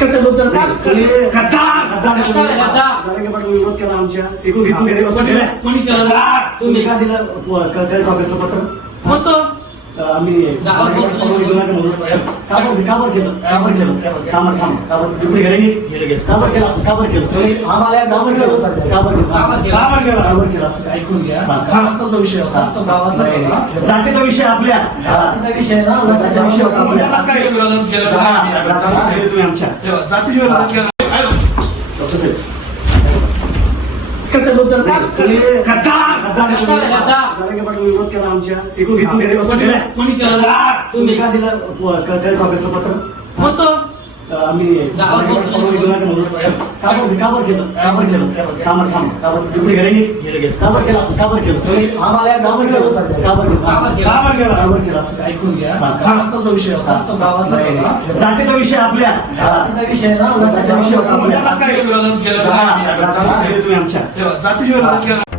कशाबद्दल का विरोध केला आमच्या एकूण घेतून घरी बसून कोणी केलं तुम्ही का दिलं व- पत्र होतं आम्ही गावात जारंगे बसून- पाटील विरोधात म्हणून का बरं का बरं केलं? का बरं केलं. का बरं थांब. का बरं तिकडे घरी नाही का बरं केलं असं? का बरं केलं? तुम्ही आम्हाला का बरं केलं? का बरं केलं. का बरं केलं? का बरं केलं? असं ऐकून घ्या. हा. गावाचा जो विषय होता. तो नाही. जातीचा विषय आपल्या. जातीचा विषय ना? जातीचा विषय होता. आपल्या. विरोधात केलं हा, तुम्ही आमच्या. जातीच्या विरोधात केलं? विरोध केला आमच्या. एकूण. कोणी केलं? तुम्ही का दिलं? व- क- कलेक्टर ऑफिसचं पत्र? होतं. आम्ही गावात जारंगे बसून- पाटील विरोधात म्हणून. का बरं? का बरं केलं? का बरं केलं? का बरं? थांब. तिकडे घरी नाही? का बरं केलं असं? केलं? आम्हाला का बरं केलं? का बरं का बरं केलं? केलं? केलं? असं ऐकून घ्या. गावाचा जो विषय होता. तो नाही. जातीचा विषय आपल्या. विषय ना. विषय होता विरोधात केलं. तुम्ही आमच्या जातीच्या विरोधात केलं.